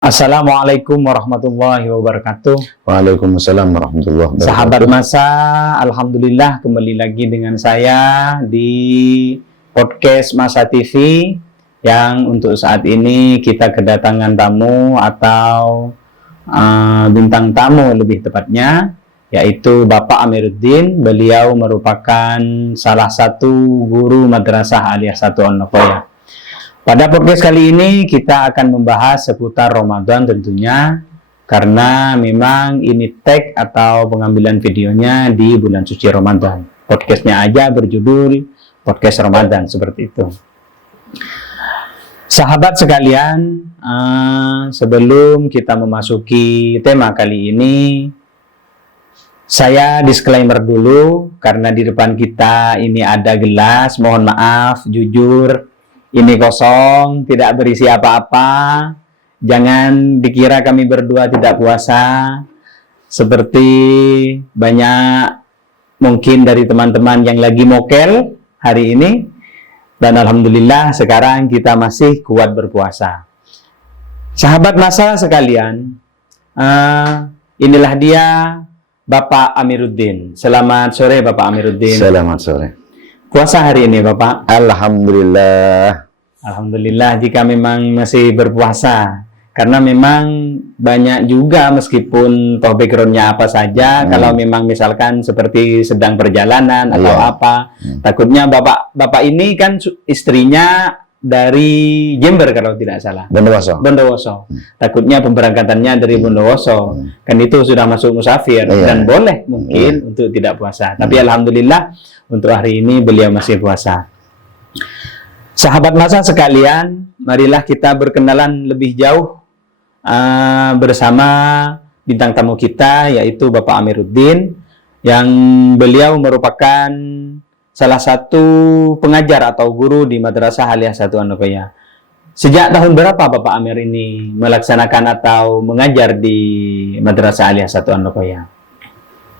Assalamualaikum warahmatullahi wabarakatuh. Waalaikumsalam warahmatullahi wabarakatuh. Sahabat masa, alhamdulillah kembali lagi dengan saya di podcast Masa TV yang untuk saat ini kita kedatangan tamu atau bintang tamu lebih tepatnya, yaitu Bapak Amiruddin. Beliau merupakan salah satu guru madrasah alias satu An-Nakoya. Pada podcast kali ini kita akan membahas seputar Ramadan tentunya, karena memang ini tag atau pengambilan videonya di bulan suci Ramadan. Podcastnya aja berjudul Podcast Ramadan, seperti itu. Sahabat sekalian, sebelum kita memasuki tema kali ini, saya disclaimer dulu, karena di depan kita ini ada gelas, mohon maaf, jujur, ini kosong, tidak berisi apa-apa. Jangan dikira kami berdua tidak puasa, seperti banyak mungkin dari teman-teman yang lagi mokel hari ini. Dan alhamdulillah sekarang kita masih kuat berpuasa. Sahabat masa sekalian, inilah dia Bapak Amiruddin. Selamat sore Bapak Amiruddin. Selamat sore. Puasa hari ini Bapak? Alhamdulillah. Alhamdulillah jika memang masih berpuasa. Karena memang banyak juga, meskipun toh backgroundnya apa saja, kalau memang misalkan seperti sedang perjalanan atau apa, takutnya bapak ini kan istrinya dari Jember kalau tidak salah. Bondowoso. Bondowoso. Takutnya pemberangkatannya dari Bondowoso. Kan itu sudah masuk musafir dan boleh mungkin untuk tidak puasa. Tapi alhamdulillah untuk hari ini beliau masih puasa. Sahabat masa sekalian, marilah kita berkenalan lebih jauh bersama bintang tamu kita, yaitu Bapak Amiruddin, yang beliau merupakan salah satu pengajar atau guru di Madrasah alias satu An-Nakoya. Sejak tahun berapa Bapak Amir ini melaksanakan atau mengajar di Madrasah alias satu An-Nakoya?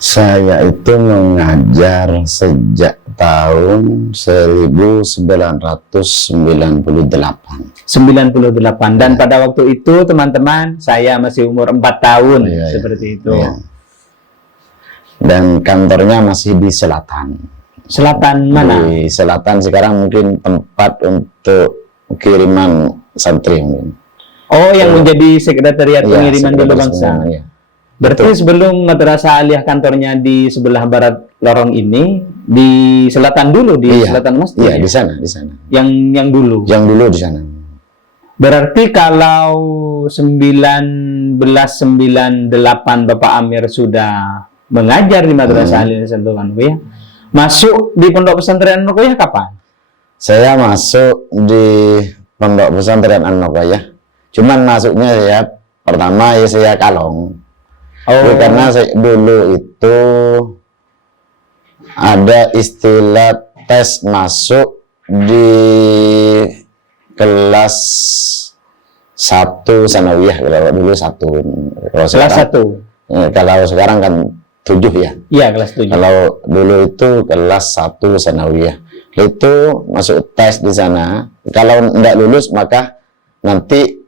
Saya itu mengajar sejak tahun 1998. 98. Dan pada waktu itu teman-teman, saya masih umur 4 tahun, seperti itu. Dan kantornya masih di selatan. Selatan mana? Di selatan sekarang mungkin tempat untuk kiriman santri mungkin. Oh, yang menjadi sekretariat pengiriman dulu bangsa. Berarti sebelum Madrasah Aliyah kantornya di sebelah barat lorong ini, di selatan dulu, di selatan masjid. Iya, di sana, di sana. Yang dulu. Yang dulu di sana. Berarti kalau 1998 Bapak Amir sudah mengajar di Madrasah Aliyah satu An-Nakoya, masuk di Pondok Pesantren An-Nakoya kapan? Saya masuk di Pondok Pesantren An-Nakoya. Cuman masuknya ya pertama ya saya kalong. Karena dulu itu ada istilah tes masuk di kelas 1 sanawiyah, kalau dulu 1. Kelas 1. Kalau sekarang kan 7 ya. Iya, kelas 7. Kalau dulu itu kelas 1 sanawiyah. Itu masuk tes di sana. Kalau tidak lulus maka nanti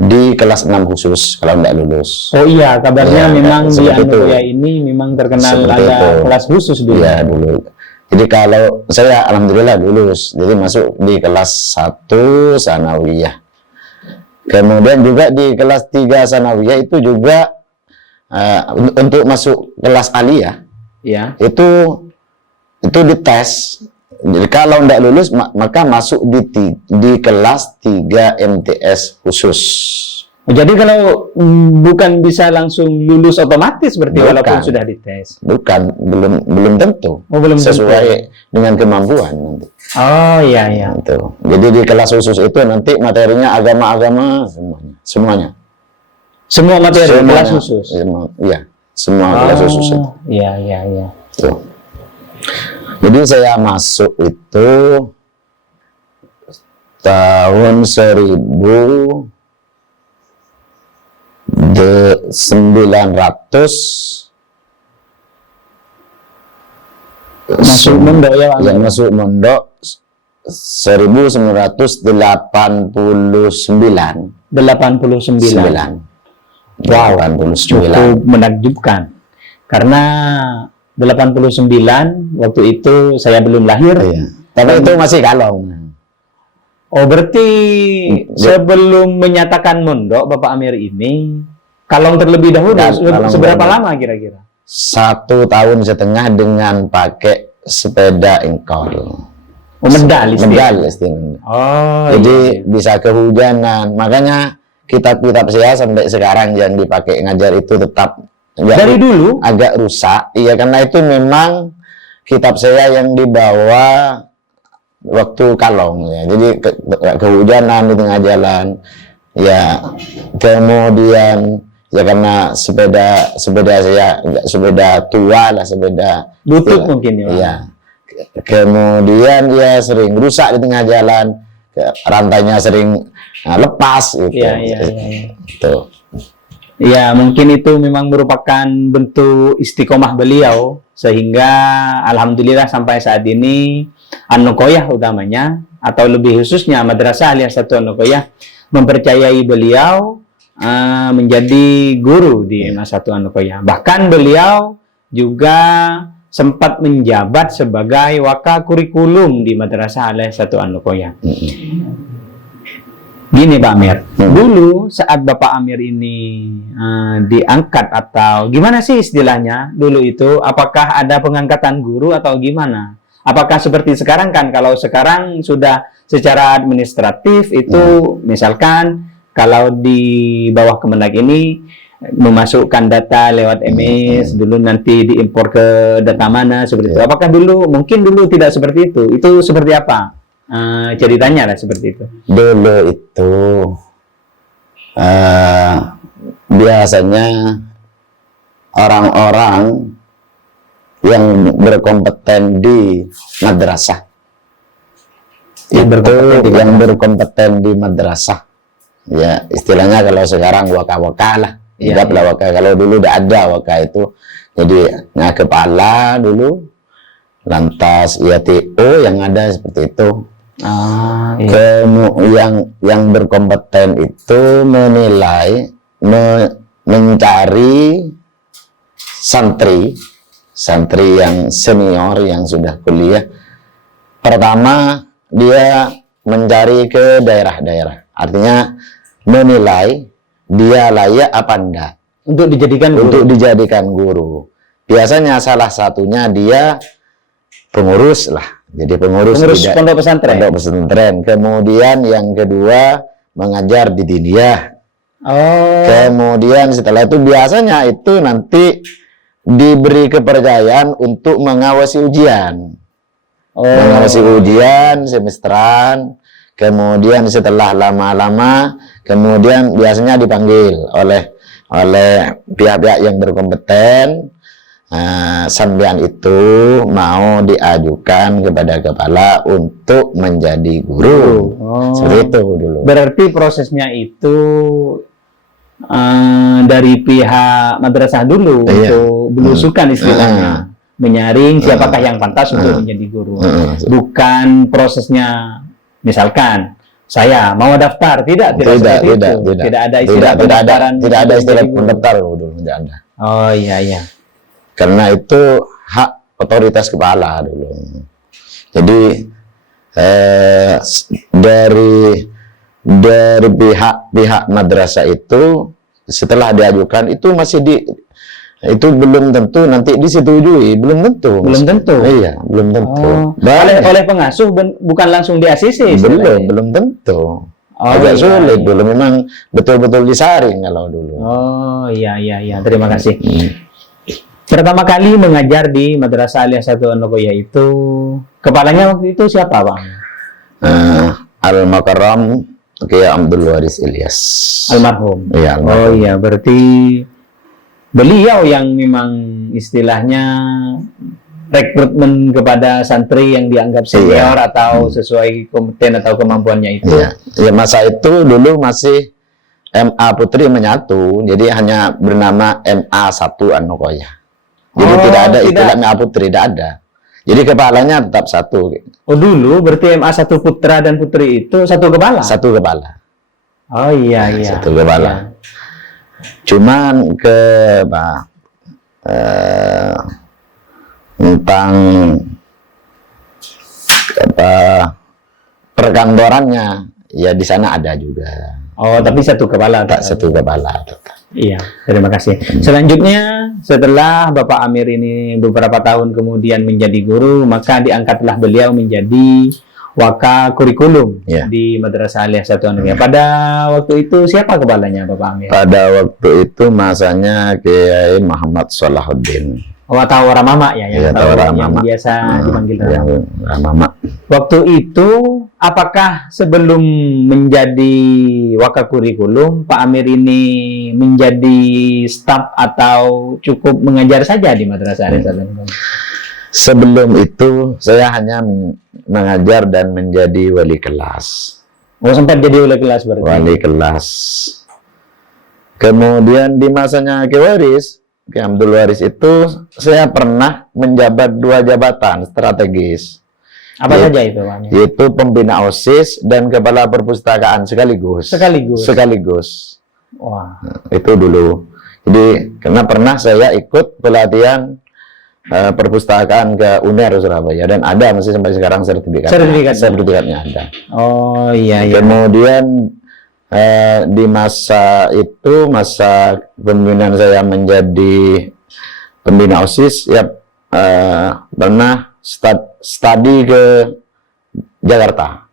di kelas 6 khusus kalau tidak lulus. Oh iya, kabarnya memang di An-Nakoya ini memang terkenal ada kelas khusus dulu. Iya, dulu. Jadi kalau saya alhamdulillah lulus, jadi masuk di kelas 1 sanawiyah. Kemudian juga di kelas 3 sanawiyah itu juga untuk masuk kelas aliyah, itu dites. Jadi kalau tidak lulus maka masuk di kelas 3 MTS khusus. Jadi kalau bukan bisa langsung lulus otomatis berarti, walaupun sudah dites. Bukan, belum tentu. Belum sesuai dengan kemampuan nanti. Oh iya. Itu. Jadi di kelas khusus itu nanti materinya agama-agama semuanya. Semua materi kelas khusus. Iya, semua kelas khusus itu. Iya. Tuh. Jadi saya masuk itu tahun 1900. Masuk mondok ya, yang masuk mondok 1989. 89. Wow, 89. cukup menakjubkan. Karena 89 waktu itu saya belum lahir. Iya. Tapi itu masih kalong. Oh, berarti sebelum menyatakan mondok Bapak Amir ini kalong terlebih dahulu. Kalong Seberapa dahulu. lama kira-kira? 1,5 tahun dengan pakai sepeda engkol. Oh, medal Medal istilahnya. Oh, Jadi iya. bisa kehujanan. Makanya kitab-kitab saya sampai sekarang yang dipakai ngajar itu tetap Dari dulu? agak rusak. Iya, karena itu memang kitab saya yang dibawa waktu kalong ya. Jadi kehujanan di tengah jalan. Ya, kemudian ya karena sepeda saya nggak sepeda tua lah, sepeda Lutut mungkin ya. Iya. Kemudian ya sering rusak di tengah jalan, rantainya sering lepas gitu. Iya, iya, iya. Tuh. Ya, mungkin itu memang merupakan bentuk istiqomah beliau sehingga alhamdulillah sampai saat ini An-Nuqoyah utamanya atau lebih khususnya Madrasah Aliyah-1 An-Nuqoyah mempercayai beliau menjadi guru di MA1 An-Nuqoyah. Bahkan beliau juga sempat menjabat sebagai wakil kurikulum di Madrasah Aliyah-1 An-Nuqoyah. Gini Pak Amir, dulu saat Bapak Amir ini diangkat atau gimana sih istilahnya dulu itu? Apakah ada pengangkatan guru atau gimana? Apakah seperti sekarang kan? Kalau sekarang sudah secara administratif itu misalkan kalau di bawah Kemenag ini memasukkan data lewat MS, dulu nanti diimpor ke data mana seperti itu. Apakah dulu mungkin dulu tidak seperti itu? Itu seperti apa? Ceritanya lah seperti itu. Dulu itu biasanya orang-orang yang berkompeten di madrasah yang berkompeten di madrasah, ya istilahnya kalau sekarang waka-waka lah, waka. Kalau dulu udah ada waka itu, jadi kepala dulu, lantas ya TO yang ada seperti itu. Yang berkompeten itu menilai, mencari santri yang senior yang sudah kuliah. Pertama dia mencari ke daerah-daerah, artinya menilai dia layak apa enggak untuk dijadikan guru. Biasanya salah satunya dia pengurus lah. Jadi pengurus pondok pesantren. Kemudian yang kedua mengajar di diniyah. Kemudian setelah itu biasanya itu nanti diberi kepercayaan untuk mengawasi ujian. Mengawasi ujian semesteran. Kemudian setelah lama-lama, kemudian biasanya dipanggil oleh pihak-pihak yang berkompeten. Sampean itu mau diajukan kepada kepala untuk menjadi guru. Seperti itu dulu. Berarti prosesnya itu dari pihak madrasah dulu untuk belusukan istilahnya, menyaring siapakah yang pantas untuk menjadi guru. Bukan prosesnya misalkan saya mau daftar, tidak ada istilah pendaftaran. Tidak ada istilah pendaftar dulu, tidak ada. Oh iya. Karena itu hak otoritas kepala dulu. Jadi dari pihak madrasah itu setelah diajukan itu itu belum tentu nanti disetujui, belum tentu. Iya, belum tentu. Oleh pengasuh bukan langsung di ACC. Belum tentu. Agak sulit dulu, memang betul-betul disaring kalau dulu. Oh iya. Terima kasih. Pertama kali mengajar di Madrasah Aliyah-1 An-Nuqoyah itu kepalanya waktu itu siapa, Bang? Al-Mukarram Kiai Abdul Waris Ilyas. Almarhum. Iya, almarhum. Oh iya, berarti beliau yang memang istilahnya rekrutmen kepada santri yang dianggap senior atau sesuai kompeten atau kemampuannya itu. Iya, masa itu dulu masih MA Putri menyatu, jadi hanya bernama MA1 An-Nuqoyah. Jadi tidak ada istilah MA Putri, tidak ada. Jadi kepalanya tetap satu. Oh dulu berarti MA satu putra dan putri itu satu kepala? Satu kepala. Oh iya iya. Satu kepala. Iya. Cuman tentang perkantorannya ya di sana ada juga. Oh tapi satu kepala. Tak satu kepala. Iya, terima kasih. Selanjutnya, setelah Bapak Amir ini beberapa tahun kemudian menjadi guru, maka diangkatlah beliau menjadi waka kurikulum di Madrasah Aliyah Satu Anugerah. Pada waktu itu siapa kepalanya Bapak Amir? Pada waktu itu masanya Kiai Muhammad Salahuddin. Oh, atau Ramama ya, yang biasa dipanggil Ramama. Waktu itu, apakah sebelum menjadi waka kurikulum, Pak Amir ini menjadi staf atau cukup mengajar saja di Madrasah Aliyah Satu Anugerah? Sebelum itu, saya hanya mengajar dan menjadi wali kelas. Oh, sempat jadi wali kelas berarti? Wali kelas. Kemudian di masanya Ki Waris, Ki Abdul Waris itu, saya pernah menjabat 2 jabatan strategis. Apa saja itu, Pak? Yaitu pembina OSIS dan kepala perpustakaan sekaligus. Sekaligus. Wah. Nah, itu dulu. Jadi, karena pernah saya ikut pelatihan perpustakaan ke UNER Surabaya dan ada masih sampai sekarang sertifikatnya ada. Oh iya iya. Kemudian di masa itu, masa pembinaan saya menjadi pembina OSIS, ya pernah studi ke Jakarta,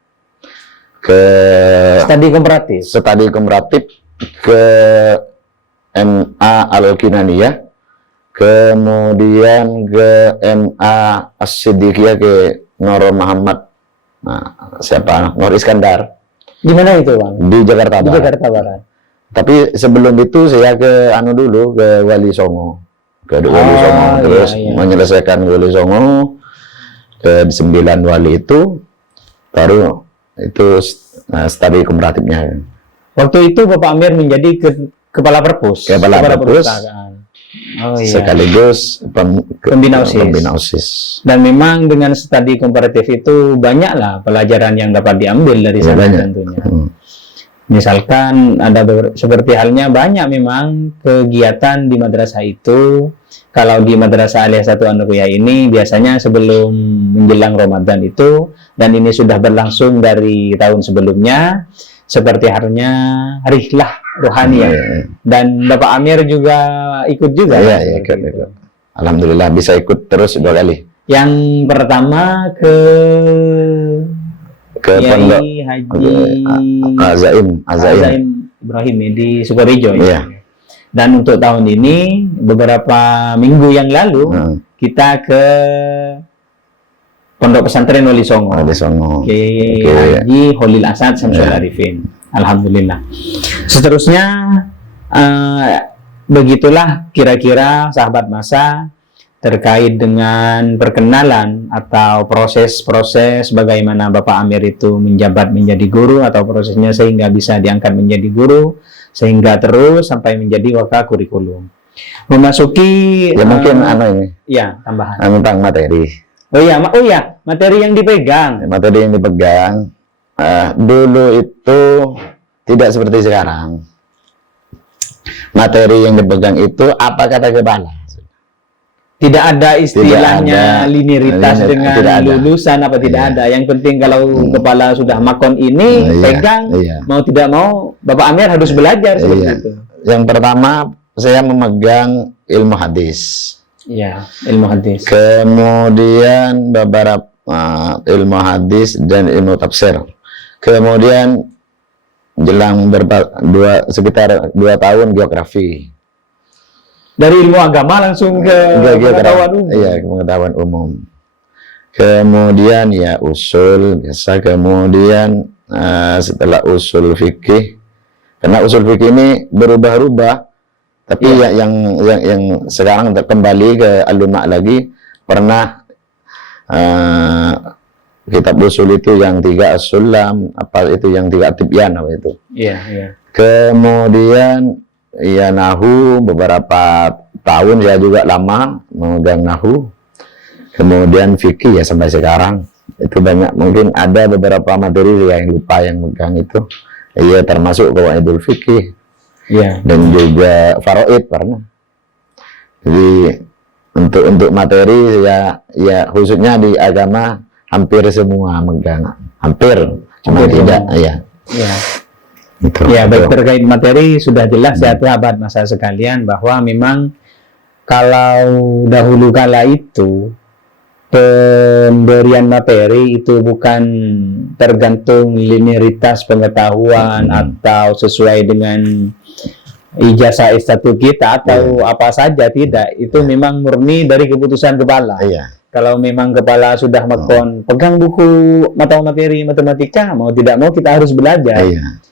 ke studi komparatif ke MA Al-Kinaniyah, kemudian ke MA As-Siddiqiyah ke Nur Muhammad, Nur Iskandar. Di mana itu, Bang? Di Jakarta Barat. Di Jakarta Barat. Tapi sebelum itu saya ke dulu ke Wali Songo. Ke Wali Songo terus menyelesaikan Wali Songo ke 9 wali itu, baru itu studi komparatifnya. Waktu itu Bapak Amir menjadi kepala perpus. Kepala perpus. Oh, iya. Sekaligus pembina OSIS. Dan memang dengan studi komparatif itu banyaklah pelajaran yang dapat diambil dari sana tentunya. Misalkan ada seperti halnya banyak memang kegiatan di madrasah itu. Kalau di Madrasah Aliyah Satu Anugerah ini biasanya sebelum menjelang Ramadan itu, dan ini sudah berlangsung dari tahun sebelumnya, seperti halnya rihlah rohani ya. Dan Bapak Amir juga ikut juga. Iya, ikut. Alhamdulillah bisa ikut terus 2 kali. Yang pertama ke Pondok Haji Azaim Ibrahim di Sukorejo. Iya. Dan untuk tahun ini beberapa minggu yang lalu kita ke Pondok Pesantren Wali Songo. Haji Holil Asad Samsul Arifin. Alhamdulillah. Seterusnya begitulah kira-kira sahabat masa terkait dengan perkenalan atau proses-proses bagaimana Bapak Amir itu menjabat menjadi guru atau prosesnya sehingga bisa diangkat menjadi guru sehingga terus sampai menjadi waka kurikulum. Memasuki mungkin ini. Ya, tambahan. Tentang materi. Oh iya, materi yang dipegang. Materi yang dipegang dulu itu tidak seperti sekarang. Materi yang dipegang itu apa kata kepala. Tidak ada istilahnya linearitas dengan lulusan apa tidak ada. Yang penting kalau kepala sudah makon ini pegang, mau tidak mau Bapak Amir harus belajar seperti itu. Yang pertama saya memegang ilmu hadis. Iya, ilmu hadis. Kemudian beberapa ilmu hadis dan ilmu tafsir. Kemudian jelang sekitar 2 tahun geografi. Dari ilmu agama langsung ke pengetahuan umum. Iya, pengetahuan umum. Kemudian ya usul biasa. Kemudian setelah usul fikih, karena usul fikih ini berubah-ubah. Tapi yang sekarang kembali ke Al-Luma lagi, pernah kitab usul itu yang 3 as-sulam, apa itu yang 3 tibyan apa itu. Iya. Kemudian ya nahu beberapa tahun, saya juga lama memegang nahu. kemudian fikih ya sampai sekarang itu banyak, mungkin ada beberapa materi yang lupa yang megang itu, iya termasuk qawaidul fikih, Iya. dan juga faraid pernah. Jadi untuk materi ya khususnya di agama hampir semua megang, hampir cuma Hampir tidak semua. ya. Iya. Itu, Ya, itu. baik terkait materi sudah jelas ya sahabat masa sekalian bahwa memang kalau dahulu kala itu pemberian materi itu bukan tergantung linearitas pengetahuan atau sesuai dengan ijazah S1 kita atau apa saja, tidak. Itu memang murni dari keputusan kepala. Iya. Kalau memang kepala sudah makon pegang buku mata materi matematika, mau tidak mau kita harus belajar. Iya.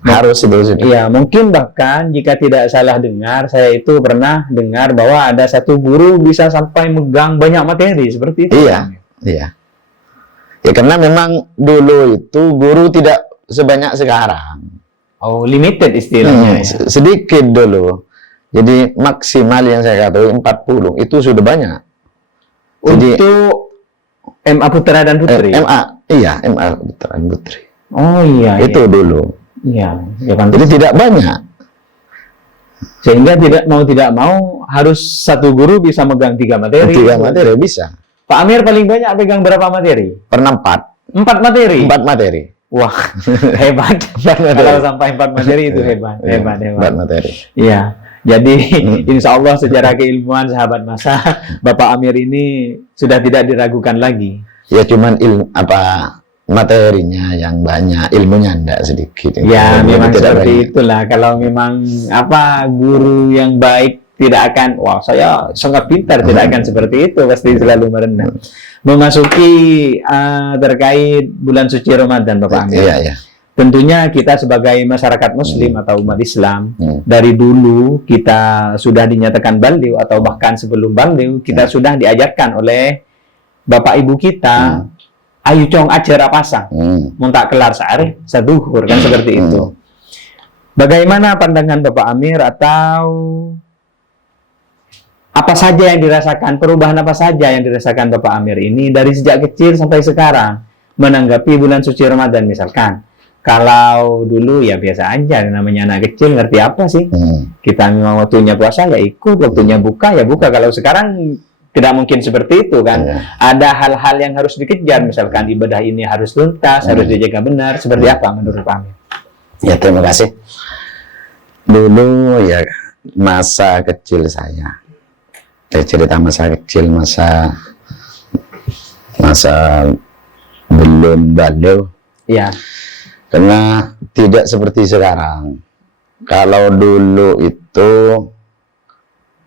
Harus itu sudah. Iya, mungkin bahkan jika tidak salah dengar, saya itu pernah dengar bahwa ada satu guru bisa sampai megang banyak materi seperti itu. Iya, iya. Ya karena memang dulu itu guru tidak sebanyak sekarang. Oh, limited istilahnya. Ya. Sedikit dulu. Jadi maksimal yang saya katakan 40 itu sudah banyak. Jadi, Untuk MA Putra dan Putri. MA, iya MA Putra dan Putri. Oh iya. Itu dulu. Iya, ya kan. Jadi tidak banyak. Sehingga tidak mau harus satu guru bisa megang 3 materi. 3 materi bisa. Pak Amir paling banyak pegang berapa materi? Pernah 4. 4 materi. 4 materi. Wah, hebat. Kalau sampai 4 materi itu hebat. 4 materi. Iya. Jadi insya Allah secara keilmuan sahabat masa Bapak Amir ini sudah tidak diragukan lagi. Ya cuman materinya yang banyak, ilmunya enggak sedikit. Ya, memang tidak seperti banyak. itulah. Kalau memang guru yang baik tidak akan, wah saya sangat pintar, tidak akan seperti itu, pasti selalu merendah. Memasuki terkait bulan suci Ramadan, Bapak Amir. Iya, iya. Tentunya kita sebagai masyarakat Muslim atau umat Islam, dari dulu kita sudah dinyatakan baligh atau bahkan sebelum baligh kita sudah diajarkan oleh Bapak Ibu kita, ayo cong ajar pasang, muntak kelar sehari, saduhur, kan seperti itu. Bagaimana pandangan Bapak Amir atau apa saja yang dirasakan, perubahan apa saja yang dirasakan Bapak Amir ini dari sejak kecil sampai sekarang menanggapi bulan suci Ramadan misalkan? Kalau dulu ya biasa aja, namanya anak kecil ngerti apa sih? Kita memang waktunya puasa ya ikut, waktunya buka ya buka. Kalau sekarang tidak mungkin seperti itu kan. Ada hal-hal yang harus dikejar, misalkan ibadah ini harus tuntas, harus dijaga benar. Seperti apa menurut Pak Amir? Ya terima kasih. Dulu ya masa kecil saya, cerita masa kecil, masa belum baligh. Ya. Karena tidak seperti sekarang. Kalau dulu itu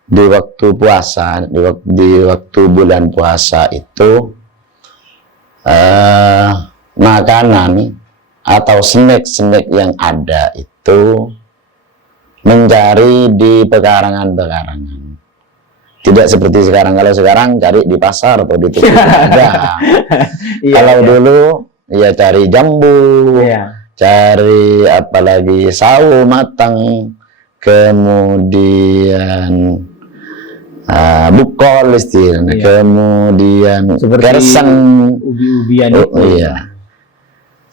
di waktu puasa, di waktu bulan puasa itu makanan atau snack-snack yang ada itu mencari di pekarangan-pekarangan. Tidak seperti sekarang. Kalau sekarang cari di pasar atau di toko ada. Kalau dulu ya cari jambu, cari apalagi sawo matang, kemudian bukol istilahnya, kemudian kersen, ubi-ubian iya.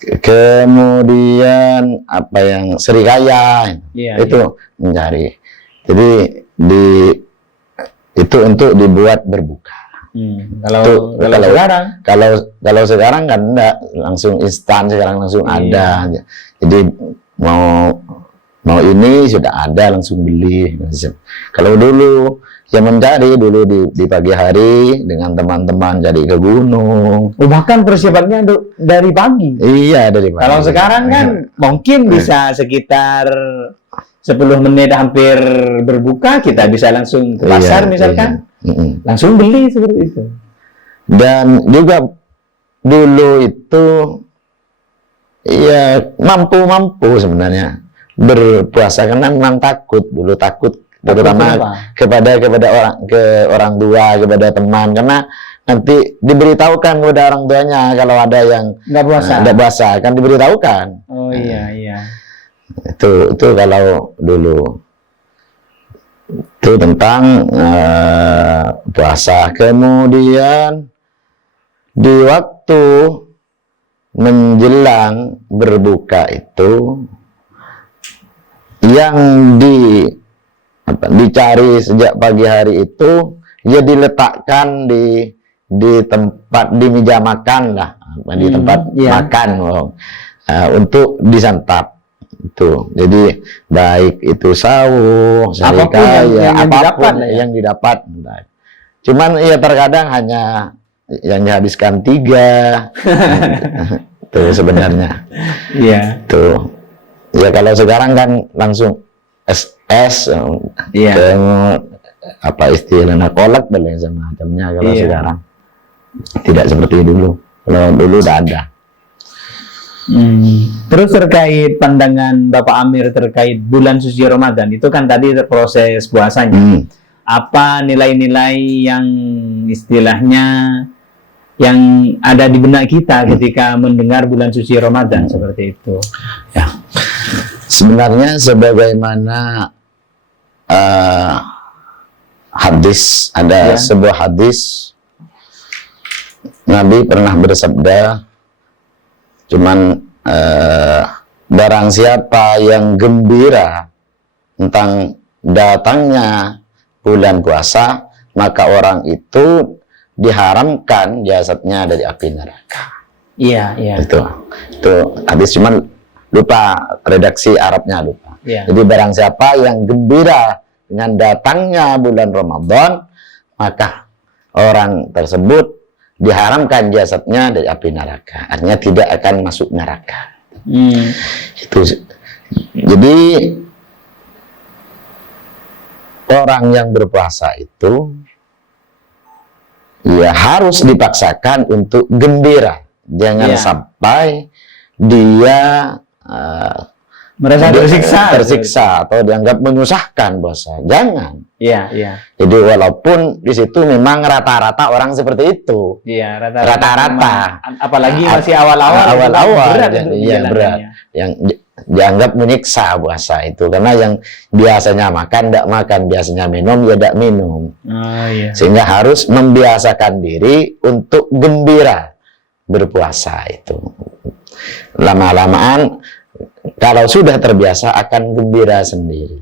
Kemudian apa yang serikaya itu mencari. Jadi itu untuk dibuat berbuka. Kalau sekarang kan enggak langsung instan, sekarang langsung ada. Jadi mau ini sudah ada langsung beli. Kalau dulu yang mencari dulu di pagi hari dengan teman-teman jadi ke gunung. Bahkan persiapannya dari pagi. Iya, dari pagi. Kalau sekarang kan mungkin bisa sekitar 10 menit hampir berbuka, kita bisa langsung ke pasar misalkan. Langsung beli seperti itu. Dan juga dulu itu ya mampu sebenarnya berpuasa, karena memang takut terutama kepada orang tua, kepada teman, karena nanti diberitahukan kepada orang tuanya kalau ada yang nggak puasa kan diberitahukan. Oh iya. Itu kalau dulu itu tentang puasa. Kemudian di waktu menjelang berbuka itu yang dicari sejak pagi hari itu ya diletakkan di tempat, di meja makan lah, di tempat makan untuk disantap itu. Jadi baik itu sawo, serikaya, apapun yang didapat. Cuman ya terkadang hanya yang dihabiskan 3 tuh sebenarnya. Iya. Tuh. Ya kalau sekarang kan langsung es, apa istilahnya, kolak dan semacamnya. Kalau sekarang tidak seperti dulu. Kalau dulu udah ada. Terus terkait pandangan Bapak Amir terkait bulan suci Ramadan, itu kan tadi proses puasanya. Apa nilai-nilai yang istilahnya yang ada di benak kita ketika mendengar bulan suci Ramadan seperti itu? Ya. Sebenarnya sebagaimana hadis, ada sebuah hadis Nabi pernah bersabda, cuman barang siapa yang gembira tentang datangnya bulan puasa, maka orang itu diharamkan jasadnya dari api neraka. Iya. Itu hadis, cuman lupa redaksi Arabnya, lupa. Jadi barang siapa yang gembira dengan datangnya bulan Ramadan, maka orang tersebut diharamkan jasadnya dari api neraka. Artinya tidak akan masuk neraka. Itu. Jadi orang yang berpuasa itu ya harus dipaksakan untuk gembira. Jangan sampai dia merasa tersiksa atau dianggap menyusahkan puasa. Jangan. Iya. Jadi walaupun di situ memang rata-rata orang seperti itu. Iya, rata-rata. Apalagi masih awal-awal. Berat. Yang dianggap menyiksa puasa itu, karena yang biasanya makan tidak makan, biasanya minum ya tidak minum. Sehingga harus membiasakan diri untuk gembira berpuasa itu. Lama-lamaan kalau sudah terbiasa akan gembira sendiri.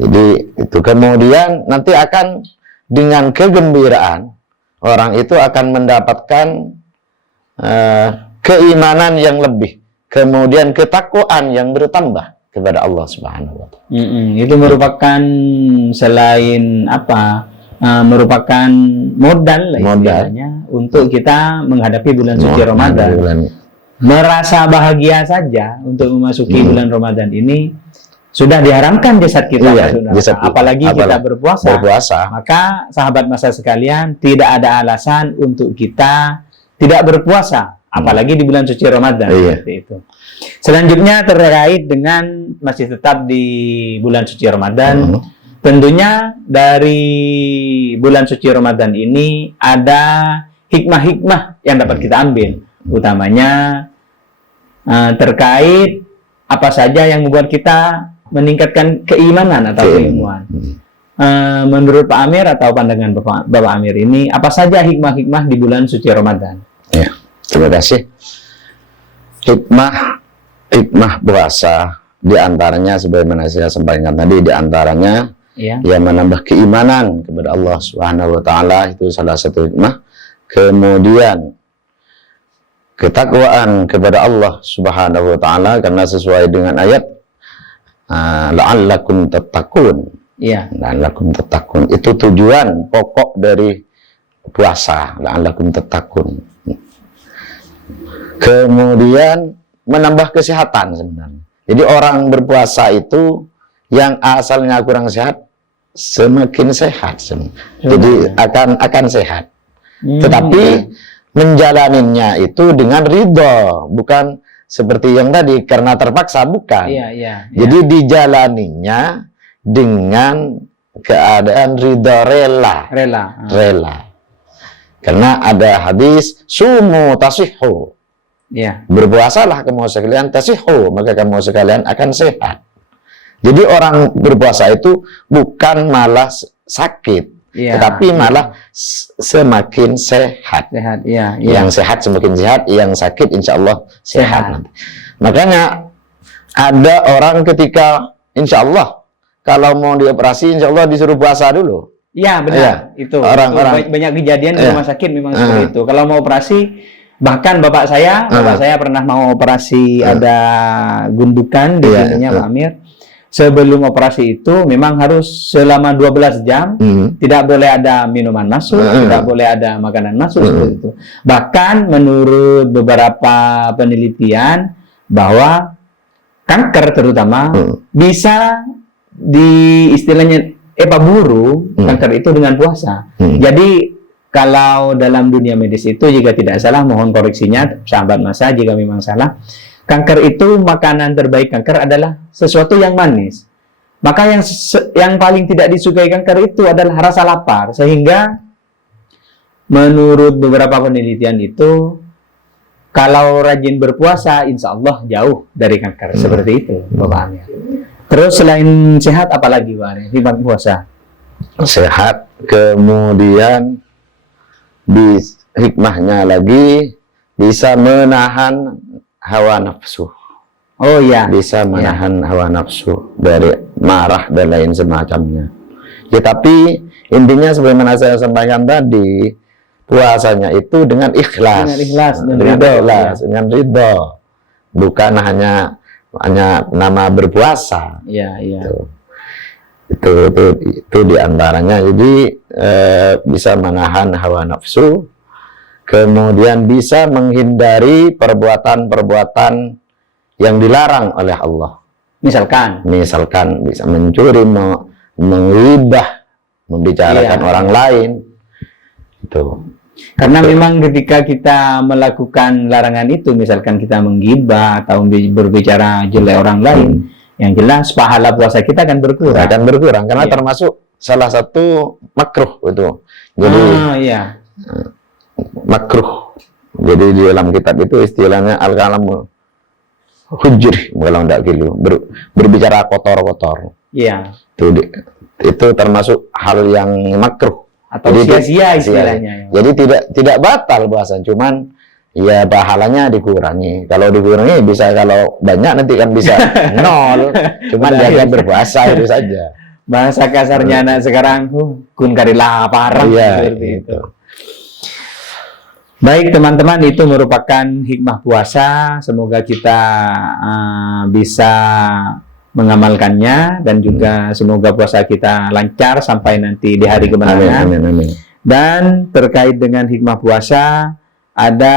Jadi itu kemudian nanti akan dengan kegembiraan orang itu akan mendapatkan keimanan yang lebih, kemudian ketakwaan yang bertambah kepada Allah Subhanahu wa Ta'ala. Itu merupakan selain apa? Merupakan modal istilahnya untuk kita menghadapi bulan suci Ramadan. Merasa bahagia saja untuk memasuki bulan Ramadan ini sudah diharamkan jasad kita, apalagi kita berpuasa. Maka sahabat masa sekalian, tidak ada alasan untuk kita tidak berpuasa, apalagi di bulan suci Ramadan. Seperti itu. Selanjutnya terkait dengan masih tetap di bulan suci Ramadan, tentunya dari bulan suci Ramadan ini ada hikmah-hikmah yang dapat kita ambil, utamanya terkait apa saja yang membuat kita meningkatkan keimanan atau keilmuan. Menurut Pak Amir atau pandangan Bapak Amir ini, apa saja hikmah-hikmah di bulan suci Ramadan? Ya, terima kasih. Hikmah puasa diantaranya sebagaimana saya sampaikan tadi, diantaranya yang menambah keimanan kepada Allah Subhanahu wa Ta'ala, itu salah satu hikmah. Kemudian ketakwaan kepada Allah Subhanahu wa Ta'ala, karena sesuai dengan ayat la'allakum tattaqun. La'allakum tattaqun itu tujuan pokok dari puasa, la'allakum tattaqun. Kemudian menambah kesehatan sebenarnya. Jadi orang berpuasa itu yang asalnya kurang sehat semakin sehat sebenarnya. Jadi akan sehat. Tetapi menjalaninya itu dengan ridho, bukan seperti yang tadi karena terpaksa, bukan. Jadi dijalaninya dengan keadaan ridho, rela. Karena ada hadis sumu tasihhu. Berpuasalah kamu sekalian, tasihhu, maka kamu sekalian akan sehat. Jadi orang berpuasa itu bukan malah sakit, Iya, tetapi malah semakin sehat. Sehat, iya, iya. Yang sehat semakin sehat, yang sakit insya Allah sehat. Nanti. Makanya ada orang ketika insya Allah kalau mau dioperasi insya Allah disuruh puasa dulu. Iya, benar. Iya. Itu Orang-orang banyak kejadian di iya. rumah sakit memang seperti itu. Kalau mau operasi, bahkan bapak saya pernah mau operasi ada gundukan di sininya Pak Amir. Sebelum operasi itu memang harus selama 12 jam tidak boleh ada minuman masuk, tidak boleh ada makanan masuk seperti itu. Bahkan menurut beberapa penelitian bahwa kanker terutama bisa di istilahnya buru kanker itu dengan puasa. Jadi kalau dalam dunia medis itu jika tidak salah, mohon koreksinya sahabat masa jika memang salah, kanker itu makanan terbaik kanker adalah sesuatu yang manis. Maka yang paling tidak disukai kanker itu adalah rasa lapar. Sehingga menurut beberapa penelitian itu kalau rajin berpuasa insya Allah jauh dari kanker. Seperti itu Bapak Amir. Terus selain sehat apalagi Pak Amir? Hikmah puasa. Sehat, kemudian di hikmahnya lagi bisa menahan hawa nafsu. Oh iya. Bisa menahan hawa nafsu dari marah dan lain semacamnya. Ya, tapi intinya sebagaimana saya sampaikan tadi, puasanya itu dengan ikhlas. Dengan ikhlas, dengan ridho. Bukan hanya nama berpuasa. Iya, iya. Itu diantaranya. Jadi bisa menahan hawa nafsu. Kemudian bisa menghindari perbuatan-perbuatan yang dilarang oleh Allah. Misalkan Bisa mencuri, menghibah, membicarakan orang lain. Itu. Karena memang ketika kita melakukan larangan itu, misalkan kita menggibah atau berbicara jelek orang lain, yang jelas pahala puasa kita akan berkurang. Akan berkurang karena termasuk salah satu makruh itu. Jadi makruh. Jadi di dalam kitab itu istilahnya al-kalam hujri, kalau tidak gitu, berbicara kotor-kotor. Iya. Itu termasuk hal yang makruh atau sia-sia istilahnya. Jadi tidak batal puasa, cuman ya pahalanya dikurangi. Kalau dikurangi bisa, kalau banyak nanti kan bisa nol. Cuman jaga berpuasa itu saja. Bahasa kasarnya anak sekarang, kun kari lapar. Seperti itu. Baik teman-teman, itu merupakan hikmah puasa. Semoga kita bisa mengamalkannya dan juga semoga puasa kita lancar sampai nanti di hari kemenangan. Amin. Dan terkait dengan hikmah puasa, ada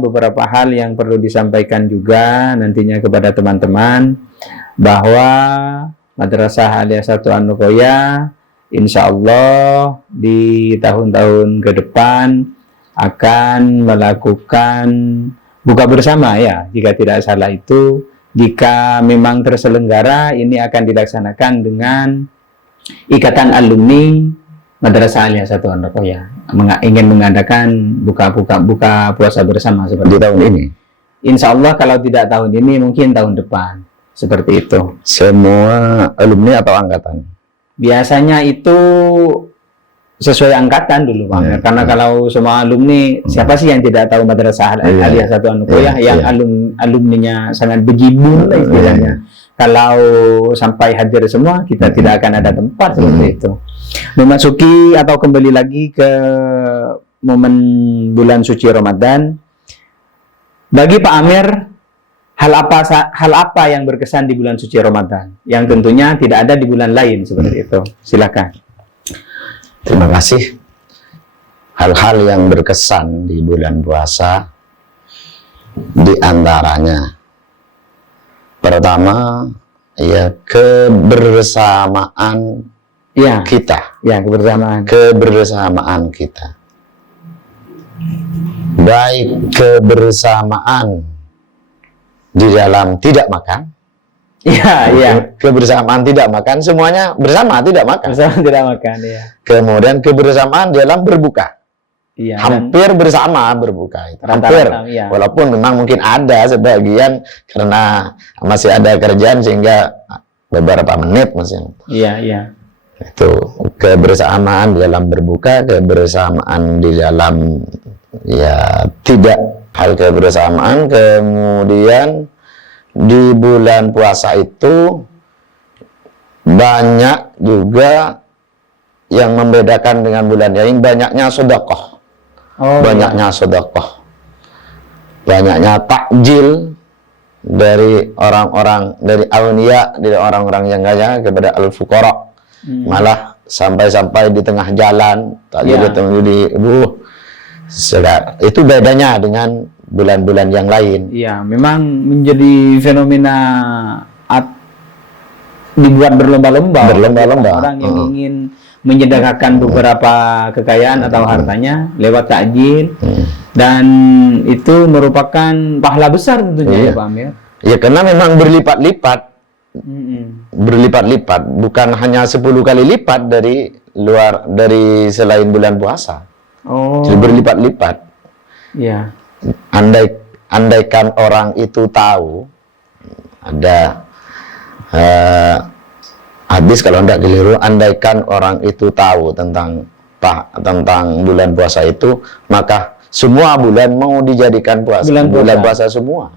beberapa hal yang perlu disampaikan juga nantinya kepada teman-teman, bahwa Madrasah Aliyah-1 An-Nuqoyah insya Allah di tahun-tahun ke depan akan melakukan buka bersama ya, jika tidak salah itu, jika memang terselenggara, ini akan dilaksanakan dengan Ikatan Alumni Madrasah Aliyah-1 An-Nuqoyah ingin mengadakan buka puasa bersama seperti tahun ini. Insya Allah kalau tidak tahun ini mungkin tahun depan, seperti itu. Semua alumni atau angkatan? Biasanya itu sesuai angkatan dulu Bang. Karena kalau semua alumni, siapa sih yang tidak tahu Madrasah Aliyah-1 An-Nuqoyah yang alumninya sangat bejibun istilahnya. Kalau sampai hadir semua, kita tidak akan ada tempat seperti itu. Memasuki atau kembali lagi ke momen bulan suci Ramadan, bagi Pak Amir, hal apa yang berkesan di bulan suci Ramadan yang tentunya tidak ada di bulan lain seperti itu? Silakan. Terima kasih. Hal-hal yang berkesan di bulan puasa, di antaranya pertama ya kebersamaan kita. Ya, kebersamaan kita. Baik kebersamaan di dalam tidak makan. Kebersamaan tidak makan, semuanya bersama tidak makan. Bersama tidak makan, ya. Kemudian kebersamaan dalam berbuka. Hampir bersama berbuka itu. Hampir. Walaupun memang mungkin ada sebagian karena masih ada kerjaan sehingga beberapa menit masih. Itu kebersamaan di dalam berbuka, kebersamaan di dalam ya tidak hal kebersamaan. Kemudian di bulan puasa itu banyak juga yang membedakan dengan bulan lain, banyaknya sedekah. Banyaknya sedekah, banyaknya takjil dari orang-orang, dari aulia, dari orang-orang yang kaya kepada al-fuqara. Malah sampai-sampai di tengah jalan takjil itu bedanya dengan bulan-bulan yang lain. Iya, memang menjadi fenomena dibuat berlomba-lomba orang yang ingin menyedekahkan beberapa kekayaan atau hartanya lewat takjil, dan itu merupakan pahala besar tentunya ya Pak Amir. Ya karena memang berlipat-lipat, berlipat-lipat, bukan hanya 10 kali lipat dari selain bulan puasa. Jadi berlipat-lipat. Ya. Andaikan orang itu tahu, ada hadis kalau tidak keliru, andaikan orang itu tahu tentang bulan puasa itu, maka semua bulan mau dijadikan puasa, bulan puasa semua.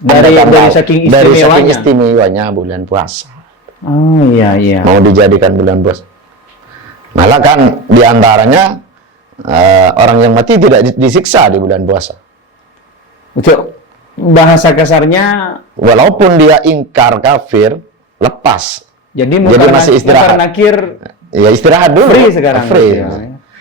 Dari saking istimewanya bulan puasa. Iya. Mau dijadikan bulan puasa. Malah kan diantaranya orang yang mati tidak disiksa di bulan puasa. Untuk bahasa kasarnya, walaupun dia ingkar kafir, lepas. Jadi masih istirahat. Ya istirahat dulu. Free sekarang. Free.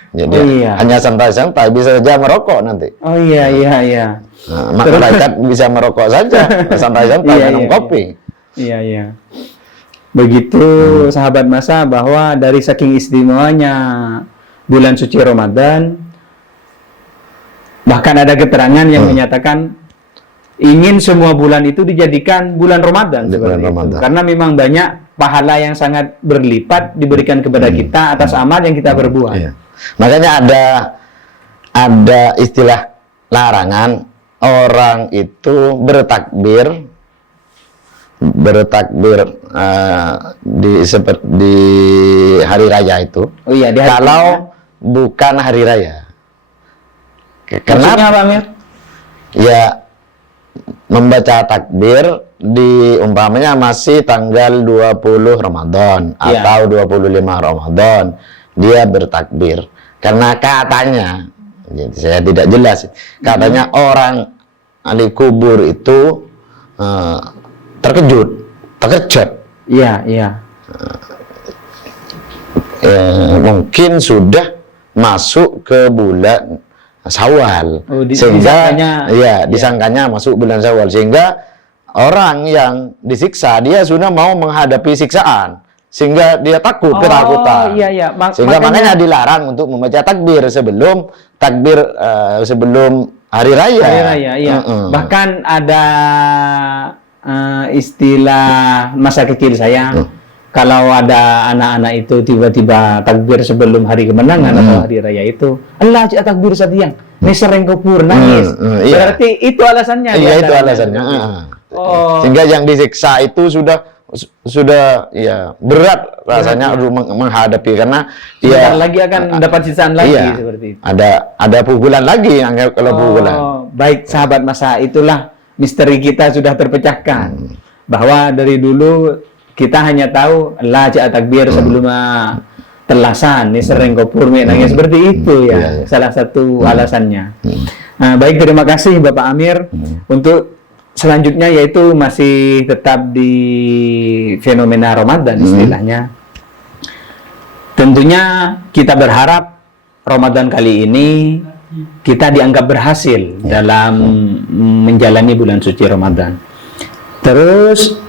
Jadi hanya santai-santai, bisa saja merokok nanti. Iya. Nah, malaikat bisa merokok saja, santai-santai minum kopi. Iya. Begitu sahabat masa, bahwa dari saking istimewanya bulan suci Ramadan, bahkan ada keterangan yang menyatakan ingin semua bulan itu dijadikan bulan Ramadan, karena memang banyak pahala yang sangat berlipat diberikan kepada kita atas amal yang kita berbuat. Iya. Makanya ada istilah larangan orang itu bertakbir di hari raya itu. Kalau bukan hari raya. Kenapa, Pak Amir? Ya, membaca takbir di umpamanya masih tanggal 20 Ramadan atau 25 Ramadan, dia bertakbir. Karena katanya, saya tidak jelas, katanya orang ahli kubur itu terkejut. Iya. Mungkin sudah masuk ke bulan Syawal, sehingga disangkanya masuk bulan Syawal, sehingga orang yang disiksa dia sudah mau menghadapi siksaan, sehingga dia ketakutan. Sehingga makanya dilarang untuk membaca takbir sebelum hari raya. Bahkan ada istilah masa kecil saya, kalau ada anak-anak itu tiba-tiba takbir sebelum hari kemenangan atau hari raya itu, Allah cak takbir satiang, nesereng kopur, nangis. Berarti itu alasannya. Iya, itu alasannya. Sehingga yang disiksa itu sudah ya berat rasanya menghadapi, karena dia lagi akan dapat siksaan lagi seperti itu. Ada pukulan lagi kalau pukulan. Baik sahabat masa, itulah misteri kita sudah terpecahkan, bahwa dari dulu kita hanya tahu Allah cak takbir sebelum terlasan, ini sering kopur nangis, seperti itu ya. Salah satu alasannya. Nah, baik, terima kasih Bapak Amir. Untuk selanjutnya yaitu masih tetap di fenomena Ramadan istilahnya. Tentunya kita berharap Ramadan kali ini kita dianggap berhasil dalam menjalani bulan suci Ramadan. Terus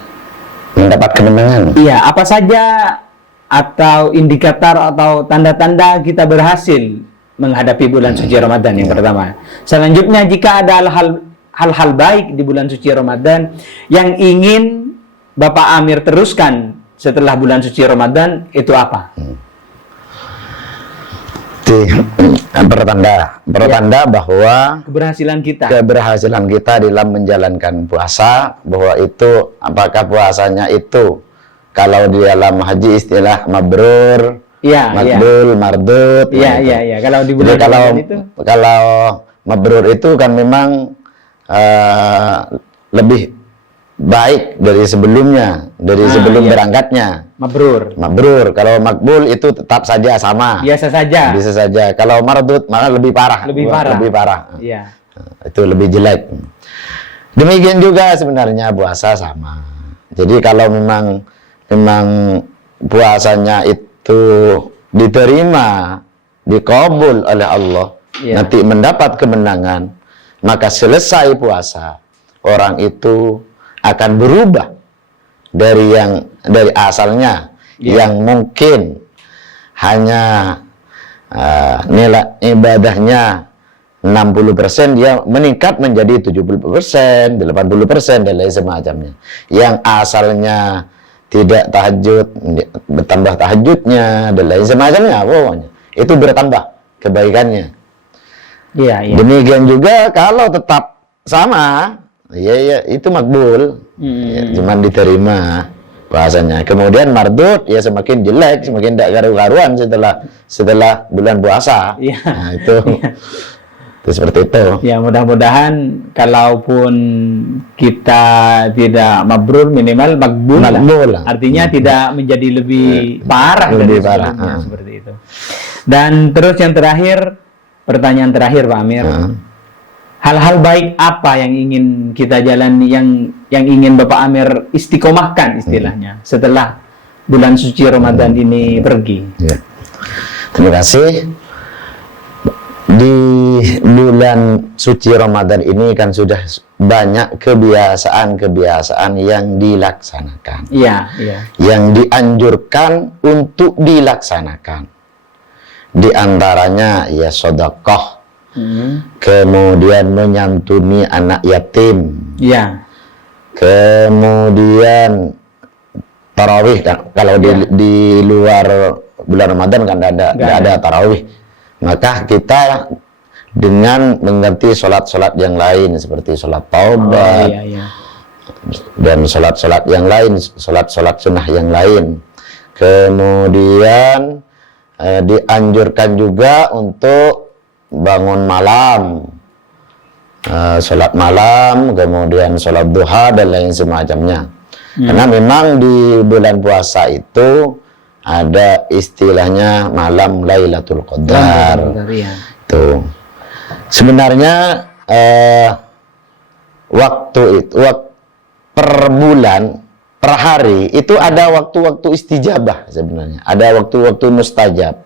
mendapat kemenangan. Iya, apa saja atau indikator atau tanda-tanda kita berhasil menghadapi bulan suci Ramadan yang pertama. Selanjutnya, jika ada hal-hal baik di bulan suci Ramadan yang ingin Bapak Amir teruskan setelah bulan suci Ramadan, itu apa? Pertanda bahwa keberhasilan kita dalam menjalankan puasa, bahwa itu apakah puasanya itu kalau di dalam haji istilah mabrur, Iya, iya. makbul, mardut. Iya, nah, itu. iya, iya. Kalau di Jadi bulan kalau Ramadan itu, kalau mabrur itu kan memang lebih baik dari sebelumnya, dari sebelum iya. berangkatnya. mabrur. Mabrur. Kalau makbul itu tetap saja sama. Biasa saja. Bisa saja. Kalau mardut malah lebih parah. Lebih parah. Lebih parah. Iya. Itu lebih jelek. Demikian juga sebenarnya puasa sama. Jadi kalau memang puasanya itu diterima, dikabul oleh Allah, Iya. nanti mendapat kemenangan, maka selesai puasa, orang itu akan berubah dari asalnya yang mungkin hanya nilai ibadahnya 60%, dia meningkat menjadi 70%, 80% dan lain semacamnya. Yang asalnya tidak tahajud, bertambah tahajudnya dan lain semacamnya, pokoknya itu bertambah kebaikannya. Iya, iya. Demikian juga kalau tetap sama, ya itu makbul, ya, cuman diterima bahasanya. Kemudian mardut, ya semakin jelek, semakin tidak karu-karuan setelah bulan puasa. Iya. Nah, itu. Itu seperti itu. Ya, mudah-mudahan kalaupun kita tidak mabrur, minimal makbul lah. Makbul lah. Artinya tidak menjadi lebih parah Lebih dari parah, sebelumnya, seperti itu. Dan terus yang terakhir, pertanyaan terakhir Pak Amir. Hal-hal baik apa yang ingin kita jalani, yang ingin Bapak Amir istiqomahkan istilahnya setelah bulan suci Ramadan ini pergi? Ya. Terima kasih. Di bulan suci Ramadan ini kan sudah banyak kebiasaan-kebiasaan yang dilaksanakan. Iya, iya. Yang dianjurkan untuk dilaksanakan. Di antaranya ya sedekah, kemudian menyantuni anak yatim, Iya. kemudian tarawih kan. Kalau di luar bulan Ramadan kan nggak ada tarawih. Maka kita dengan mengganti sholat-sholat yang lain seperti sholat taubat, dan sholat-sholat yang lain, sholat-sholat sunnah yang lain. Kemudian dianjurkan juga untuk bangun malam, sholat malam, kemudian sholat duha dan lain semacamnya. Karena memang di bulan puasa itu ada istilahnya malam Lailatul Qadar. Tuh. Sebenarnya waktu per bulan, per hari itu ada waktu-waktu istijabah sebenarnya. Ada waktu-waktu mustajab.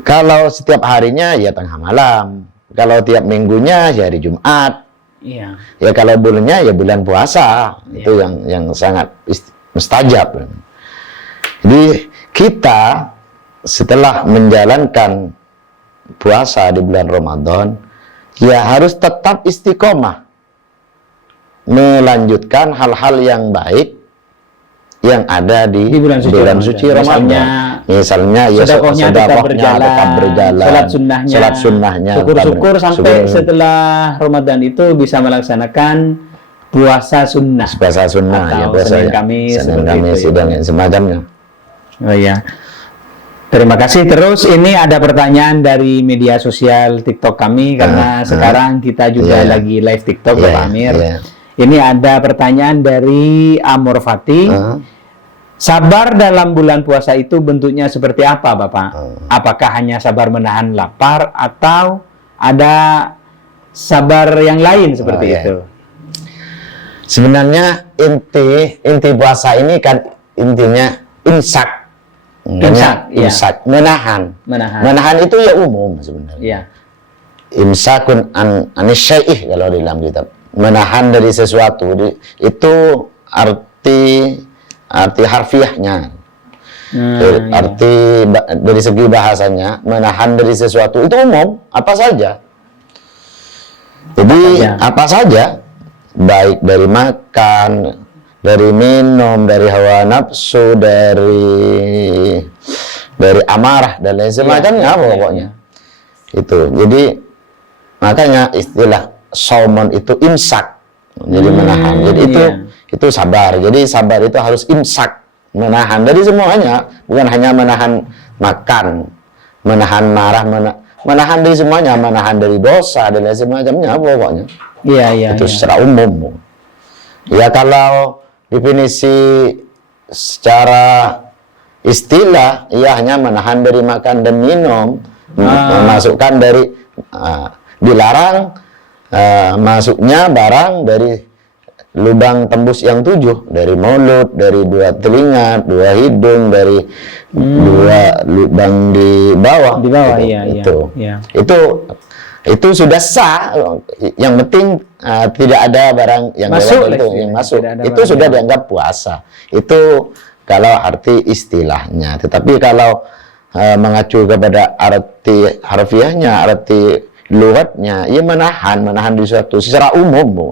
Kalau setiap harinya ya tengah malam. Kalau tiap minggunya ya hari Jumat. Iya. Ya kalau bulannya ya bulan puasa. Itu yang sangat mustajab. Jadi kita setelah menjalankan puasa di bulan Ramadan, ya harus tetap istiqomah melanjutkan hal-hal yang baik yang ada di bulan suci Ramadan. Misalnya ya sedekahnya tetap berjalan, sholat sunnahnya, syukur-syukur sampai setelah Ramadan itu bisa melaksanakan puasa sunnah. Puasa sunnah ya, puasa Senin Kamis, dan semacamnya. Oh iya. Terima kasih. Terus ini ada pertanyaan dari media sosial TikTok kami karena sekarang kita juga lagi live TikTok Bapak Amir. Ini ada pertanyaan dari Amor Fati. Sabar dalam bulan puasa itu bentuknya seperti apa, Bapak? Apakah hanya sabar menahan lapar atau ada sabar yang lain seperti itu? Sebenarnya inti puasa ini kan intinya imsak. Imsak, menahan. Menahan itu ya umum sebenarnya. Iya. Imsakun anisyai'ih kalau di dalam kitab. Menahan dari sesuatu itu arti harfiahnya. Arti dari segi bahasanya, menahan dari sesuatu itu umum, apa saja. Jadi apa saja, baik dari makan, dari minum, dari hawa nafsu, dari amarah dan lain semacamnya, pokoknya. Itu. Jadi makanya istilah sauman itu imsak, jadi menahan. Jadi itu sabar. Jadi sabar itu harus imsak. menahan dari semuanya, bukan hanya menahan makan, menahan marah, menahan dari semuanya, menahan dari dosa dan lain semacamnya pokoknya. Iya, iya. Itu Iya. secara umum. Ya kalau definisi secara istilah, ya hanya menahan dari makan dan minum, memasukkan dari dilarang masuknya barang dari lubang tembus yang 7, dari mulut, dari 2 telinga, 2 hidung, dari 2 lubang di bawah. Di bawah, Gitu. iya, iya. Itu. Iya. Itu sudah sah. Yang penting tidak ada barang yang Masuk, lewat itu, yang masuk. tidak ada Itu barang sudah yang- dianggap puasa. Itu kalau arti istilahnya. Tetapi kalau mengacu kepada arti harfiahnya, arti lughatnya, ya menahan di suatu secara umum, Bu.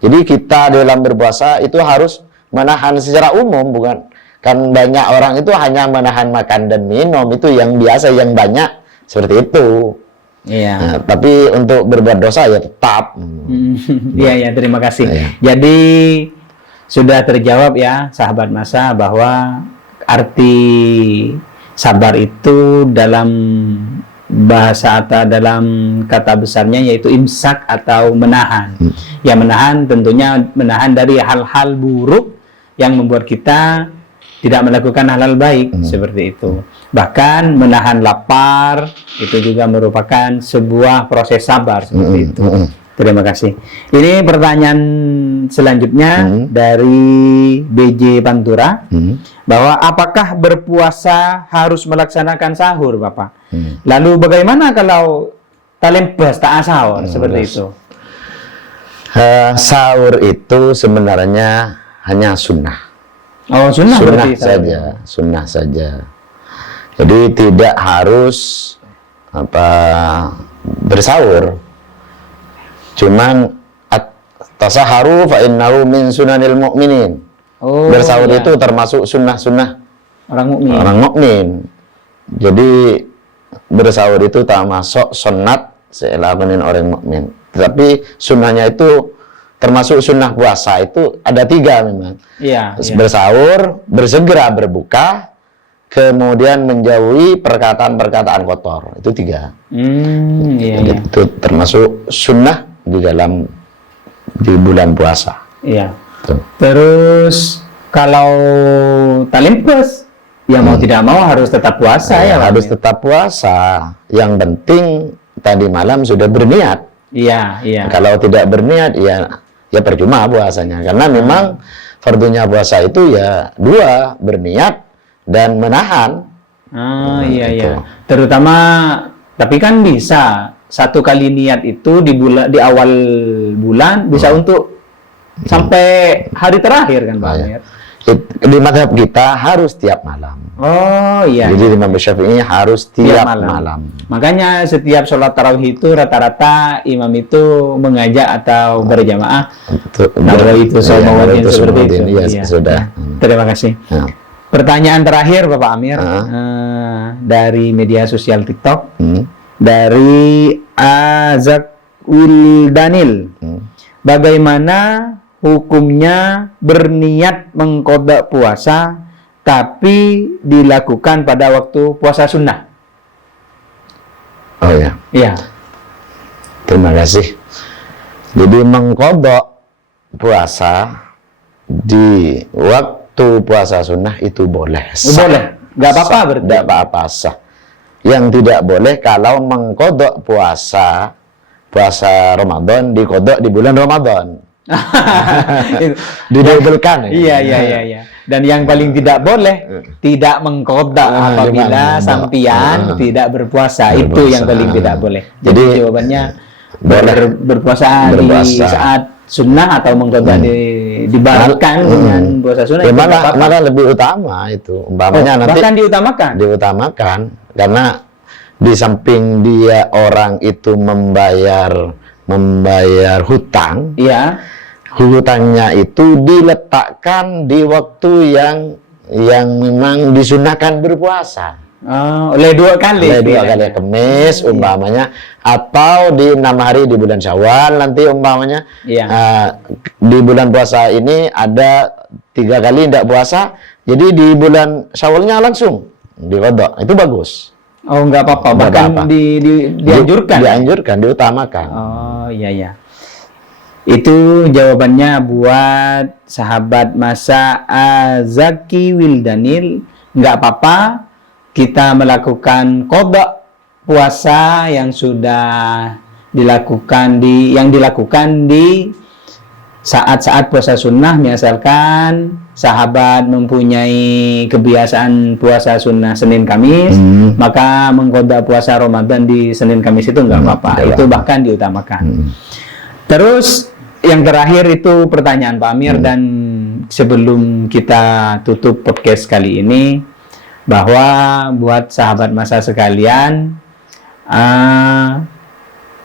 Jadi kita dalam berpuasa itu harus menahan secara umum, bukan kan banyak orang itu hanya menahan makan dan minum, itu yang biasa, yang banyak seperti itu. Iya. Nah, tapi untuk berbuat dosa ya tetap. Iya, iya, terima kasih. Iya. Jadi sudah terjawab ya, sahabat masa, bahwa arti sabar itu dalam bahasa atau dalam kata besarnya yaitu imsak atau menahan. Ya, menahan tentunya menahan dari hal-hal buruk yang membuat kita tidak melakukan hal-hal baik, seperti itu. Bahkan menahan lapar itu juga merupakan sebuah proses sabar, seperti itu. Terima kasih. Ini pertanyaan selanjutnya dari BJ Pantura, bahwa apakah berpuasa harus melaksanakan sahur, Bapak? Lalu bagaimana kalau talempes tak sahur, seperti itu? Sahur itu sebenarnya hanya sunnah. Oh, sunnah Sunnah berarti sahur. saja, sunnah saja. Jadi tidak harus bersahur. Cuman tasaharu fa innahu min sunanil mu'minin. Oh, Bersahur ya. itu termasuk sunnah-sunnah Orang mukmin. orang mukmin. Jadi bersahur itu termasuk sunat selakukan orang mukmin. Tetapi sunnahnya itu termasuk sunnah puasa itu ada 3 memang. Iya, iya. Bersahur, bersegera berbuka, kemudian menjauhi perkataan-perkataan kotor. Itu 3. Iya, Jadi iya. itu termasuk sunnah di bulan puasa. Iya. Tuh. Terus kalau talempes, ya mau tidak mau harus tetap puasa ya, Pak harus Amir? tetap puasa. Yang penting tadi malam sudah berniat. Iya, iya. Kalau tidak berniat ya percuma puasanya. Karena memang fardunya puasa itu ya 2, berniat dan menahan. Iya, gitu. iya. Terutama, tapi kan bisa 1 kali niat itu di awal bulan bisa untuk sampai hari terakhir kan, Pak Iya. Amir? Di madhab kita harus tiap malam. Oh, iya. Jadi Imam Syafi'i harus tiap malam. Makanya setiap sholat tarawih itu rata-rata imam itu mengajak atau berjamaah. Itu Iya, seperti itu. Iya, Iya. sudah. Terima kasih. Nah, Pertanyaan terakhir, Bapak Amir, dari media sosial TikTok, dari Azakwil Danil. Bagaimana hukumnya berniat mengqadha puasa tapi dilakukan pada waktu puasa sunnah? Oh ya, Iya. terima kasih. Jadi mengqadha puasa di waktu puasa sunnah itu boleh. Sah. Boleh. Nggak apa-apa Sah. berarti? Nggak apa-apa, sah. Yang tidak boleh kalau mengqadha puasa Ramadan diqadha di bulan Ramadan. Didobelkan. Iya, iya, iya, iya. Dan yang paling tidak boleh tidak mengqadha apabila sampian tidak berpuasa. Itu yang paling tidak boleh. Jadi jawabannya boleh berpuasa di saat sunnah atau mengqadha dibarenkan dengan puasa sunnah. Ya, itu nggak apa-apa. malah lebih utama itu. Umpamanya nanti bahkan diutamakan. diutamakan karena di samping dia orang itu membayar hutang, Iya. hutangnya itu diletakkan di waktu yang memang disunahkan berpuasa. Oleh 2 kali. Oleh 2 kali Kemis umpamanya, atau di 6 hari di bulan Syawal nanti umpamanya. Iya. Di bulan puasa ini ada 3 kali tidak puasa, Jadi di bulan Syawalnya langsung diqadha. Itu bagus. Oh, nggak apa-apa. Nggak Bahkan apa-apa. dianjurkan. Dianjurkan, diutamakan. Oh, iya. Itu jawabannya buat sahabat masa Zaki Wildanil. Nggak apa-apa kita melakukan qadha puasa yang sudah dilakukan di saat-saat puasa sunnah, misalkan sahabat mempunyai kebiasaan puasa sunnah Senin Kamis, maka mengqadha puasa Ramadan di Senin Kamis itu nggak apa-apa. Itu bahkan diutamakan. Terus yang terakhir itu pertanyaan Pak Amir, dan sebelum kita tutup podcast kali ini, bahwa buat sahabat masa sekalian,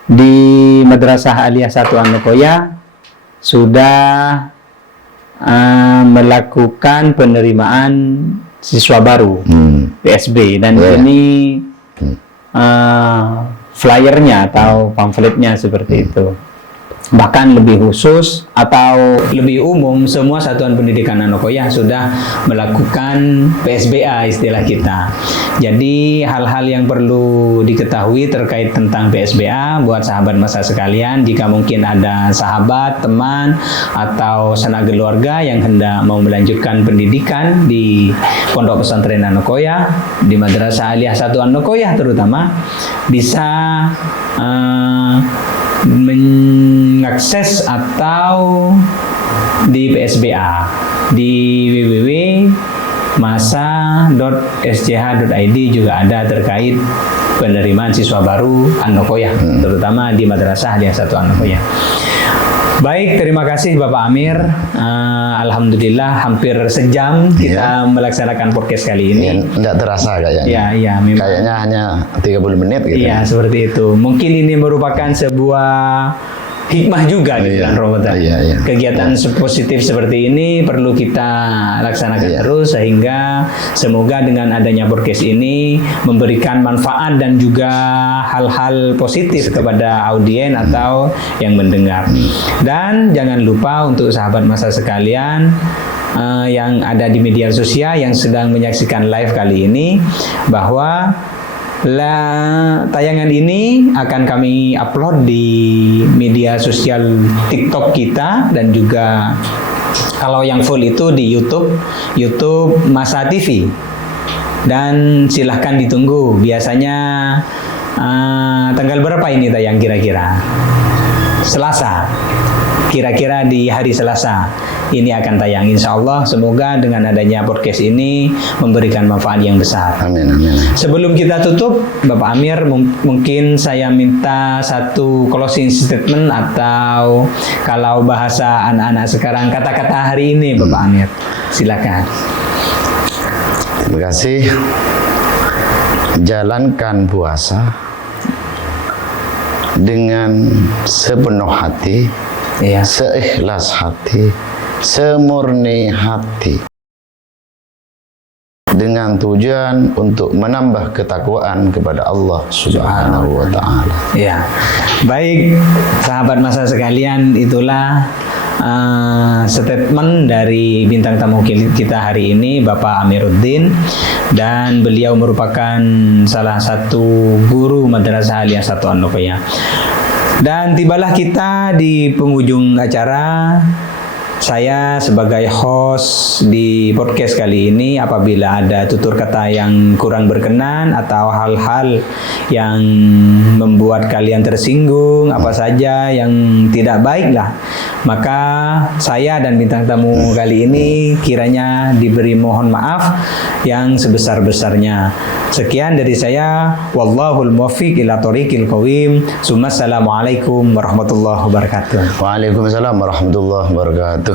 di Madrasah Aliyah 1 An-Nuqoyah sudah melakukan penerimaan siswa baru PSB, dan ini flyernya atau pamfletnya seperti itu. Bahkan lebih khusus atau lebih umum, semua satuan pendidikan An-Nuqoyah sudah melakukan PSBA istilah kita. Jadi hal-hal yang perlu diketahui terkait tentang PSBA buat sahabat masa sekalian, jika mungkin ada sahabat, teman, atau sanak keluarga yang hendak mau melanjutkan pendidikan di Pondok Pesantren An-Nuqoyah, di Madrasah Aliyah 1 An-Nuqoyah terutama, bisa mengakses atau di PSBA di www.masa.sch.id juga ada terkait penerimaan siswa baru An-Nuqoyah, terutama di Madrasah Aliyah 1 An-Nuqoyah. Baik, terima kasih Bapak Amir. Alhamdulillah hampir sejam kita melaksanakan podcast kali ini. Nggak terasa kayaknya. Iya, memang. Kayaknya hanya 30 menit gitu. Iya, seperti itu. Mungkin ini merupakan sebuah hikmah juga di bulan Ramadan. Kegiatan positif seperti ini perlu kita laksanakan terus, sehingga semoga dengan adanya podcast ini memberikan manfaat dan juga hal-hal positif kepada audien atau yang mendengar. Dan jangan lupa untuk sahabat masa sekalian yang ada di media sosial yang sedang menyaksikan live kali ini, bahwa tayangan ini akan kami upload di media sosial TikTok kita, dan juga kalau yang full itu di YouTube Masa TV. Dan silahkan ditunggu. Biasanya tanggal berapa ini tayang kira-kira? Selasa. Kira-kira di hari Selasa ini akan tayang, insya Allah. Semoga dengan adanya podcast ini memberikan manfaat yang besar. Amin. Sebelum kita tutup, Bapak Amir, mungkin saya minta satu closing statement, atau kalau bahasa anak-anak sekarang, kata-kata hari ini, Bapak Amir. Silakan. Terima kasih. Jalankan puasa dengan sepenuh hati, seikhlas hati, semurni hati, dengan tujuan untuk menambah ketakwaan kepada Allah Subhanahu wa Ta'ala. Ya, baik sahabat masa sekalian, itulah statement dari bintang tamu kita hari ini, Bapak Amiruddin, dan beliau merupakan salah satu guru Madrasah Aliyah 1 An-Nuqoyah. Dan tibalah kita di penghujung acara. Saya sebagai host di podcast kali ini, apabila ada tutur kata yang kurang berkenan atau hal-hal yang membuat kalian tersinggung, apa saja yang tidak baik lah, maka saya dan bintang tamu kali ini kiranya diberi mohon maaf yang sebesar-besarnya. Sekian dari saya, wallahul muwaffiq ila thoriqil qawim. Assalamualaikum warahmatullahi wabarakatuh. Waalaikumsalam warahmatullahi wabarakatuh.